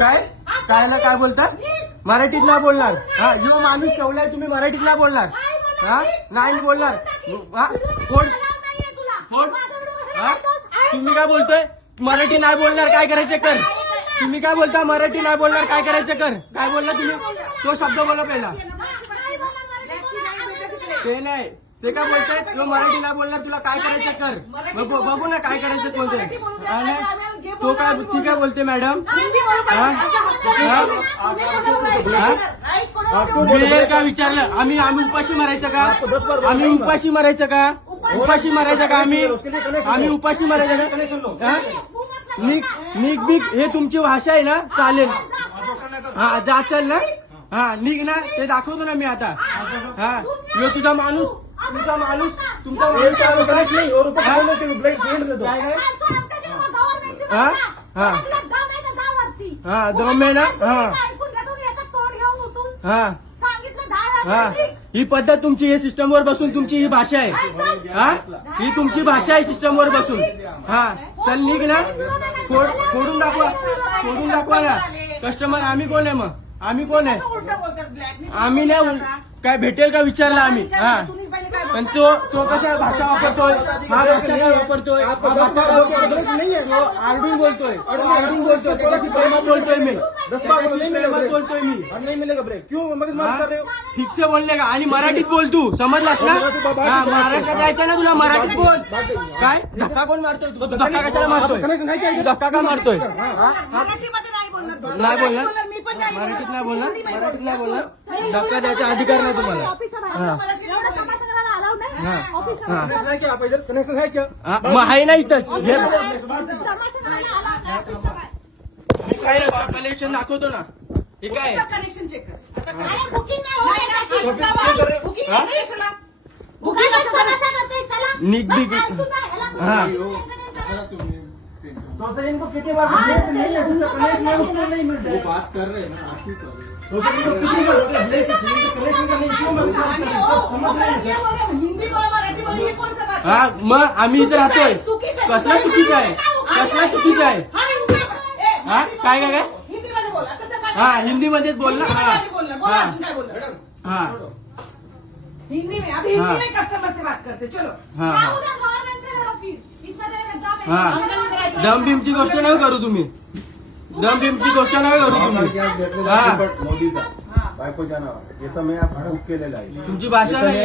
काय काय बोलतात? मराठीत नाही बोलणार. हा, यो माणूस ठेवलाय तुम्ही मराठीत नाही बोलणार. हा, नाही बोलणार. हा, कोण हा, तुम्ही काय बोलतोय? मराठी नाही बोलणार, काय करायचं कर. तुम्ही काय बोलता? मराठी नाही बोलणार, काय करायचं कर. काय बोलला तुम्ही? तो शब्द बोला पहिला. ते नाही, ते काय बोलताय? तो मराठी नाही बोलणार, तुला काय करायचं कर. बघू ना काय करायचं कोणते. तो काय ती काय बोलते मॅडम? वेळ का विचारलं? आम्ही उपाशी मारायचं का? आम्ही उपाशी मारायचं का? उपाशी मारायचं का? आम्ही उपाशी मारायचं का? निघ बिग हे तुमची भाषा आहे ना, चालेल. हा, जाचल ना. हा, निघ ना, ते दाखवतो ना मी आता. हा, यो तुमचा माणूस तुमचा माणूस हा दम आहे ना. हा, ही पद्धत तुमची, हे सिस्टमवर बसून तुमची ही भाषा आहे. हा, ही तुमची भाषा आहे सिस्टमवर बसून. हा, चल निघ ना. फोडून दाखवा ना. कस्टमर आम्ही कोण आहे मग? आम्ही कोण आहे? आम्ही नाही काय भेटेल का विचारला आम्ही. हा, पण तो कशा भाषा वापरतोय? हा भाषा काय वापरतोय? आरडून बोलतोय. प्रेमात बोलतोय मी. ठीक से बोलले का? आणि मराठीत बोल तू, समजलास ना? हा, महाराष्ट्रात जायचं ना तुला, मराठीत बोल. काय धक्का कोण मारतोय? तू धक्का कशाला मारतोय? धक्का का मारतोय? नाही बोलणार, मराठीत नाही बोलणार. धक्का द्यायचा अधिकार नाही तुम्हाला. मग आहे ना इथंच. कलेक्शन दाखवतो ना. हे काय कनेक्शन चेक कर. निघ बिग. हा, इनको कितनी बार नहीं मिलता है, बात कर रहे हैं ना, आप ही कर रहे हा, मग आम्ही इथे राहतोय. कसला चुकीचं आहे? कसला चुकीचं आहे? हा, काय काय काय? हा, हिंदीमध्येच बोल ना. हा, हा, हिंदी में. अभी हिंदी में कस्टमर से बात करते. चलो. हा, दम बिमची गोष्ट नाही करू तुम्ही. दम बिमची गोष्ट नाही करू तुम्ही. हा, मोदीचा बायको जाणार हे तर मी बुक केलेलं आहे. तुमची भाषा नाही.